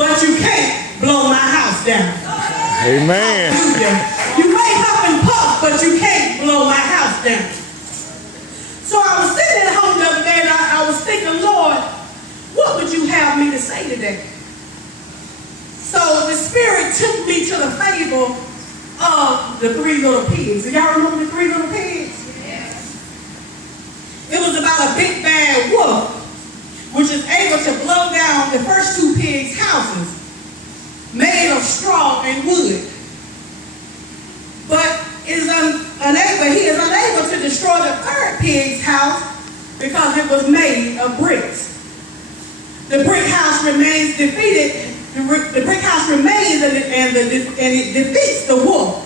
but you can't blow my house down. Amen. You may huff and puff, but you can't blow my house down. So I was sitting at home the other day and I was thinking, Lord, what would you have me to say today? So the Spirit took me to the fable of the three little pigs. Do y'all remember the three little pigs? Yes. It was about a big bad wolf, which is able to blow down the first two pigs' houses made of straw and wood. But he is unable to destroy the third pig's house because it was made of bricks. The brick house remains defeated. The brick house remains and it defeats the wolf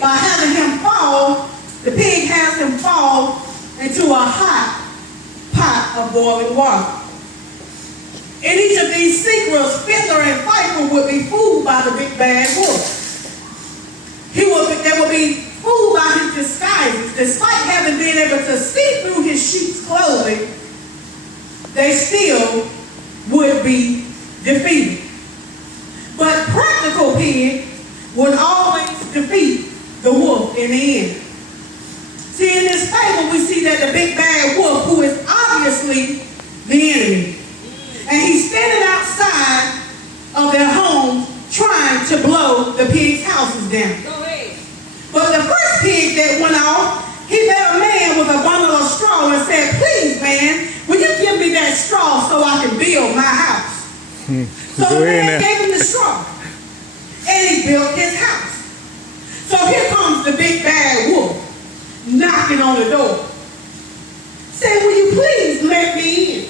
by having him fall. The pig has him fall into a hot pot of boiling water. In each of these sequels, Fiddler and Fifer would be fooled by the big bad wolf. They would be fooled by his disguises. Despite having been able to see through his sheep's clothing, they still would be defeated. But Practical Pig would always defeat the wolf in the end. See, in this fable, we see that the big bad wolf, who is obviously the enemy, and he's standing outside of their home trying to blow the pigs' houses down. But the first pig that went off, he met a man with a bundle of straw and said, "Please, man, will you give me that straw so I can build my house?" So the man gave him the straw, and he built his house. So here comes the big bad wolf knocking on the door, saying, "Will you please let me in?"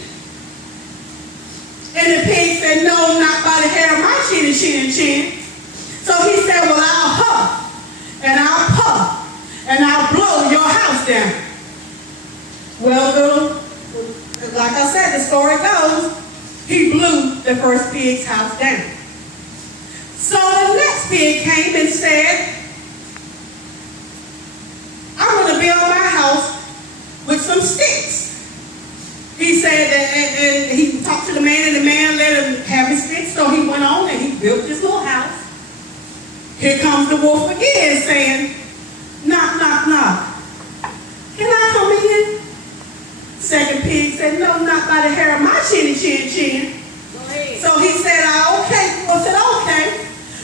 And the pig said, "No, not by the hair of my chinny chin chin." So he said, "Well, I'll huff, and I'll puff, and I'll blow your house down." Well, like I said, the story goes, he blew the first pig's house down. So the next pig came and said, "I'm going to build my house with some sticks." He said that, and he talked to the man, and the man let him have his sticks. So he went on and he built his little house. Here comes the wolf again saying, "Knock, knock, knock. Can I come in?" Second pig said, "No, not by the hair of my chinny chin chin." So he said, "Okay." Wolf said, "Okay.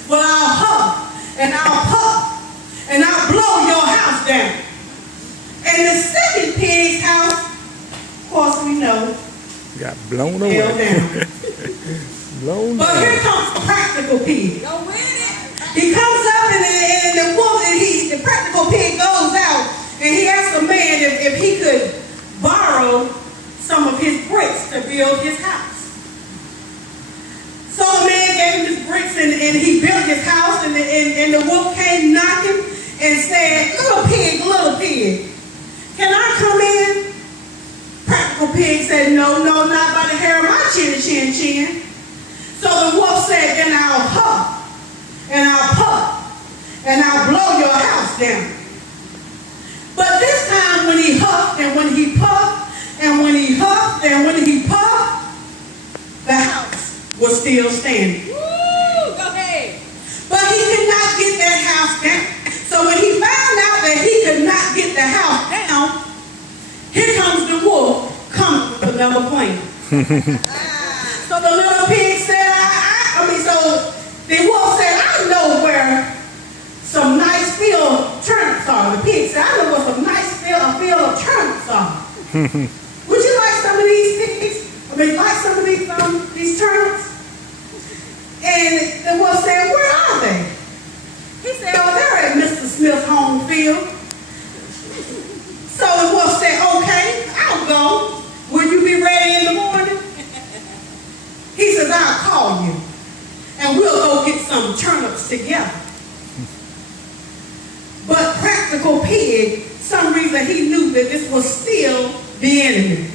Well, I'll huff, and I'll puff, and I'll blow your house down." And the second pig's house, of course we know, got blown away. Fell down. Blown But down. here comes the Practical Pig. He comes up and the wolf, and the Practical Pig goes out and he asks the man if he could borrow some of his bricks to build his house. So the man gave him his bricks and he built his house, and the wolf came knocking and said, little pig, can I come in?" Practical Pig said, "No, not by the hair of my chinny chin chin." So the wolf said, "Then I'll huff, and I'll puff, and I'll blow your house down." But this time when he huffed and when he puffed and when he huffed and when he puffed, the house was still standing. Woo! Go ahead. But he could not get that house down. So when he found out that he could not get the house down, here comes the wolf coming with another plan. So the little pig said, so the wolf said, "I know where some nice field turnips are." The pig said, "I know where some nice field of turnips are. Would you like some of these pigs? Like some of these turnips?" And the wolf said, "Where are they?" He said, "Oh, they're at Mr. Smith's home field." So the wolf said, "Okay, I'll go. Will you be ready in the morning?" He says, "I'll call you, and we'll go get some turnips together." But Practical Pig, some reason he knew that this was still the enemy.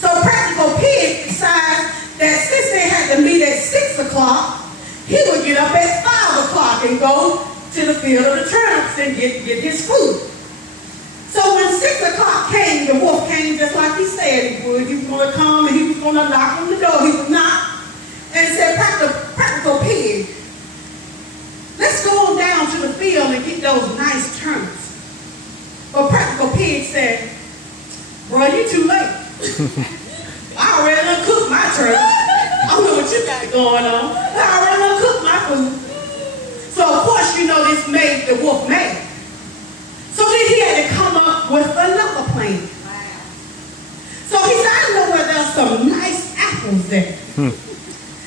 So Practical Pig decides that since they had to meet at 6 o'clock, he would get up at 5 o'clock and go to the field of the turnips and get his food. So when 6 o'clock came, the wolf came just like he said he would. He was going to come and he was going to knock on the door. He would knock and said, Practical I already done cooked my turkey. I don't know what you got going on. I already done cooked my food. So of course, you know, this made the wolf mad. So then he had to come up with another plan. So he said, I know where there's some nice apples there.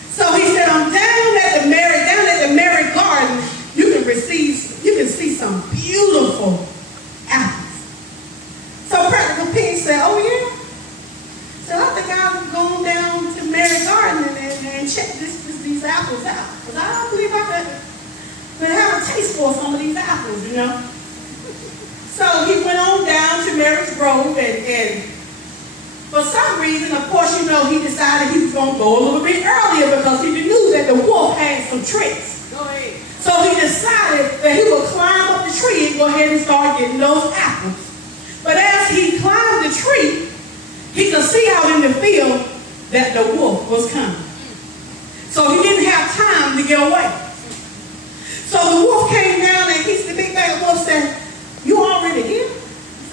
So he said, I'm down at the Mary Garden. You can see some beautiful apples. So Practical Pig said, oh yeah? So I think I'll go down to Mary Garden and check these apples out. Because I don't believe I could have a taste for some of these apples, you know. So he went on down to Mary's Grove and for some reason, of course, you know, he decided he was going to go a little bit earlier because he knew that the wolf had some tricks. Go ahead. So he decided that he would climb up the tree and go ahead and start getting those apples. But as he climbed the tree, he could see out in the field that the wolf was coming. So he didn't have time to get away. So the wolf came down and the big bad wolf said, you already here?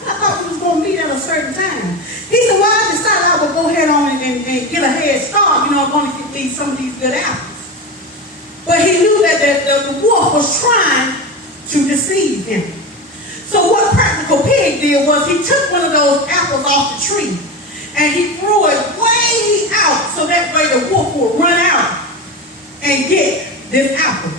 I thought we was going to meet at a certain time. He said, well, I decided I would go ahead on and get a head start. You know, I'm going to get some of these good apples. But he knew that the wolf was trying to deceive him. So what Practical Pig did was he took one of those apples off the tree and he threw it way out so that way the wolf would run out and get this apple.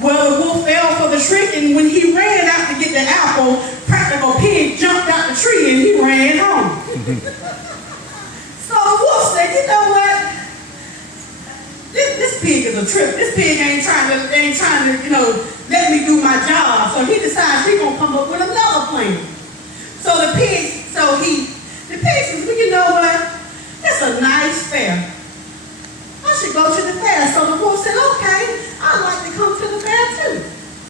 Well, the wolf fell for the trick, and when he ran out to get the apple, Practical Pig jumped out the tree and he ran home. So the wolf said, you know what? This pig is a trip. This pig ain't trying to, you know,